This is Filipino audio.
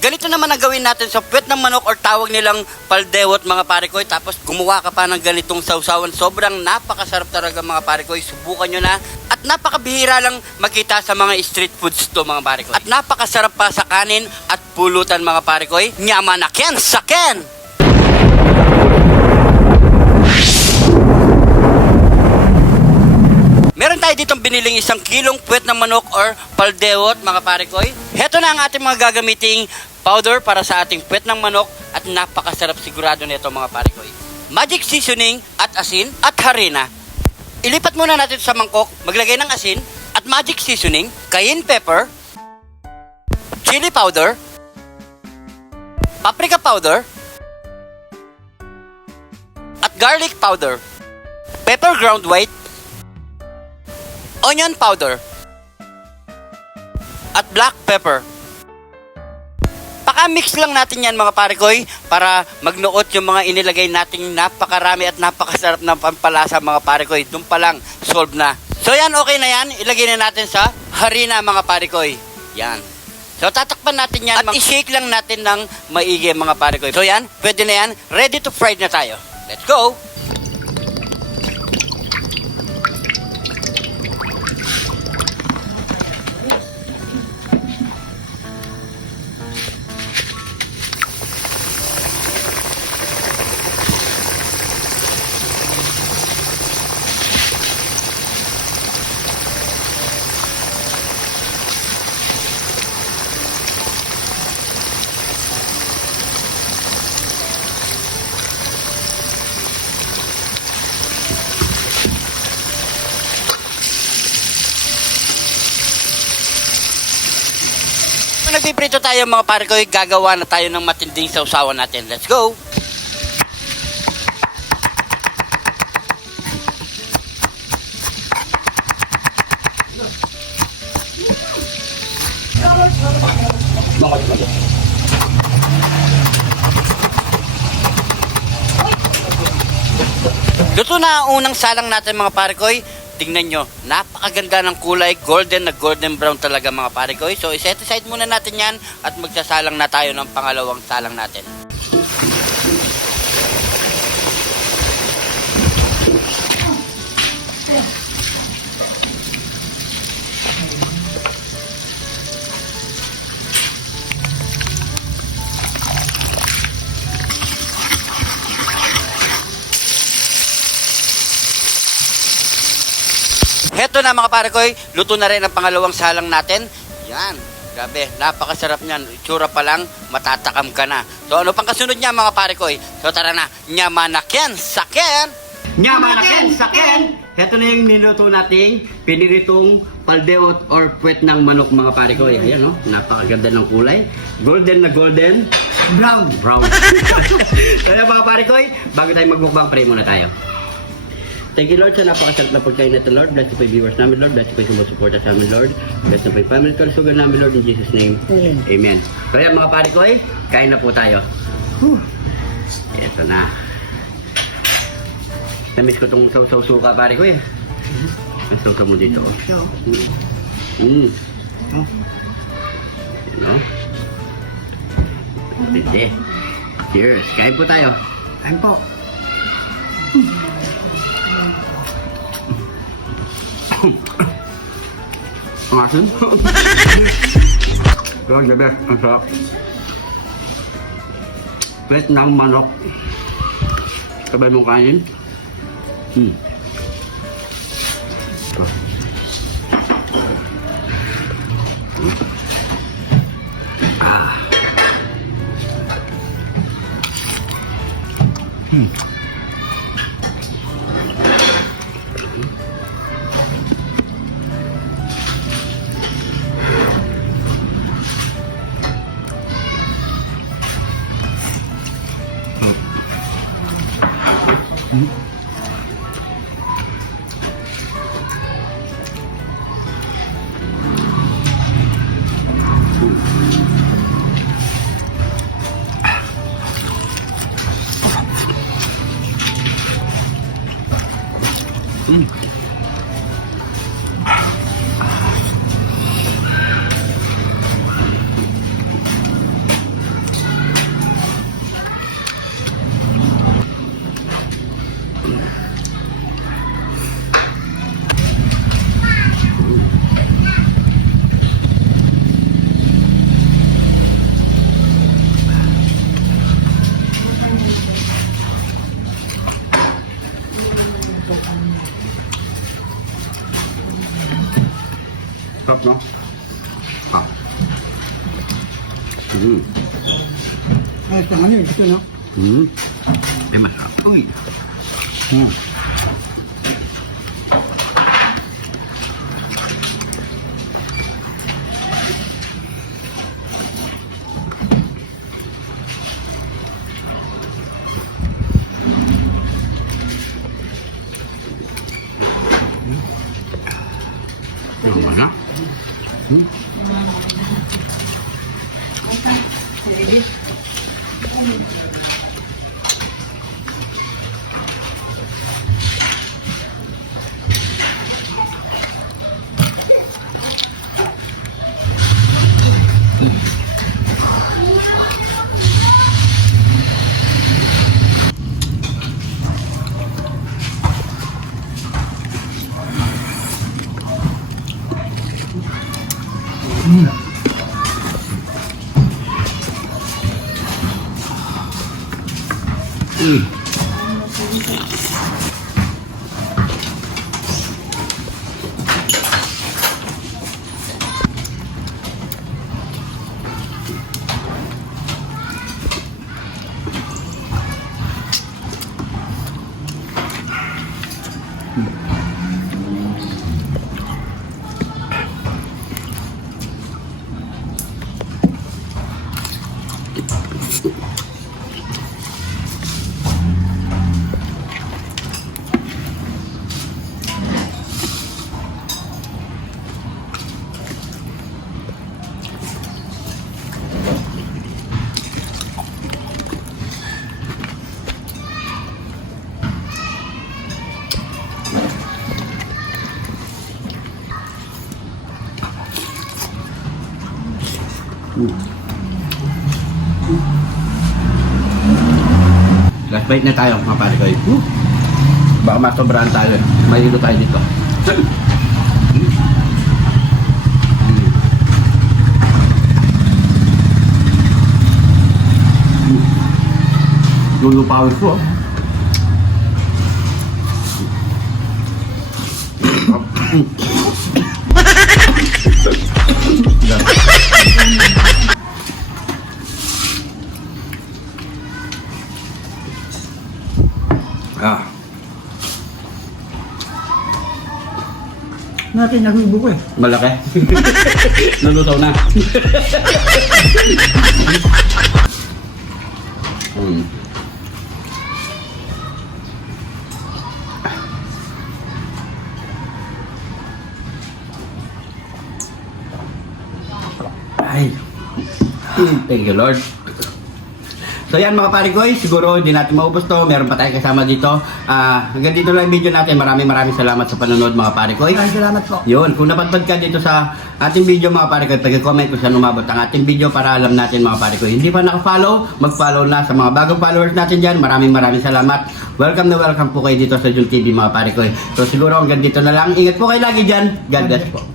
Ganito naman ang gawin natin sa puwet ng manok or tawag nilang paldewot mga pare ko. Tapos gumawa ka pa ng ganitong sausawan. Sobrang napakasarap talaga mga pare ko. Subukan nyo na. At napakabihira lang makita sa mga street foods to mga pare ko. At napakasarap pa sa kanin at pulutan mga pare ko. Nyaman na ken sa ken! Meron tayo ditong biniling 1 kilong puwet ng manok or paldewot mga pare ko. Heto na ang ating mga gagamiting powder para sa ating puwet ng manok at napakasarap sigurado nito mga pare ko. Magic seasoning at asin at harina. Ilipat muna natin sa mangkok, maglagay ng asin at magic seasoning, cayenne pepper, chili powder, paprika powder, at garlic powder, pepper ground white, onion powder, at black pepper. Paka-mix lang natin yan mga pare koy para magnuot yung mga inilagay nating napakarami at napakasarap na pampalasa mga pare koy. Doon pa lang, solve na. So yan, okay na yan. Ilagay na natin sa harina mga pare koy. Yan. So tatakpan natin yan at i-shake lang natin ng maigi mga pare koy. So yan, pwede na yan. Ready to fry na tayo. Let's go! Nagpiprito tayo mga pare ko, gagawa na tayo ng matinding sausawan natin. Let's go! Luto na ang unang salang natin mga pare ko. Tingnan nyo, napakaganda ng kulay, golden na golden brown talaga mga pare ko. So, iset aside muna natin yan at magsasalang na tayo ng pangalawang salang natin. Heto na mga pare ko, luto na rin ang pangalawang salang natin. Yan, grabe, napakasarap niyan. Itsura pa lang, matatakam ka na. So ano pang kasunod niya mga pare ko? So tara na, nyamanaken saken! Nyamanaken saken! Heto na yung niluto nating piniritong paldewot or puwet ng manok mga pare ko. Ayan no, napakaganda ng kulay. Golden na golden. Brown. So yan mga pare ko, bago tayo magbukbang, pray muna tayo. Thank you Lord sa napakasarap na pagkain na ito Lord. Bless you po yung viewers namin Lord. Bless you po yung sumusuporta sa amin Lord. Bless you po yung family kalusugan namin Lord in Jesus name. Amen. So yan mga pare ko kain na po tayo. Ito na. Namiss ko itong saw-suka pare ko Ang sausaw mo dito Yan o. Pwede. Cheers. Kain po tayo. Kain po. Ang asin? Pero gabi, ang sarap. Puwet ng manok. Sabay mong kanin. Ayos naman yun. Ito, no? Ay, masarap. Uy. Mana? Last bite na tayo mga pare ko. Baka masobrahan tayo. May hilo tayo dito. Lulupawin ko. Natin nagubo ko eh. Malaki. Nalutaw na. Ay. Thank you, Lord. So yan mga parikoy, siguro hindi natin maubos to. Meron pa tayong kasama dito. Hanggang dito lang yung video natin. Maraming salamat sa panonood mga parikoy. Maraming salamat po. Yun, kung napadpad ka dito sa ating video mga parikoy, pag-comment kung saan umabot ang ating video para alam natin mga parikoy. Hindi pa naka-follow, mag-follow na sa mga bagong followers natin dyan. Maraming salamat. Welcome na welcome po kayo dito sa Jun TV mga parikoy. So siguro hanggang dito na lang. Ingat po kayo lagi dyan. God bless po.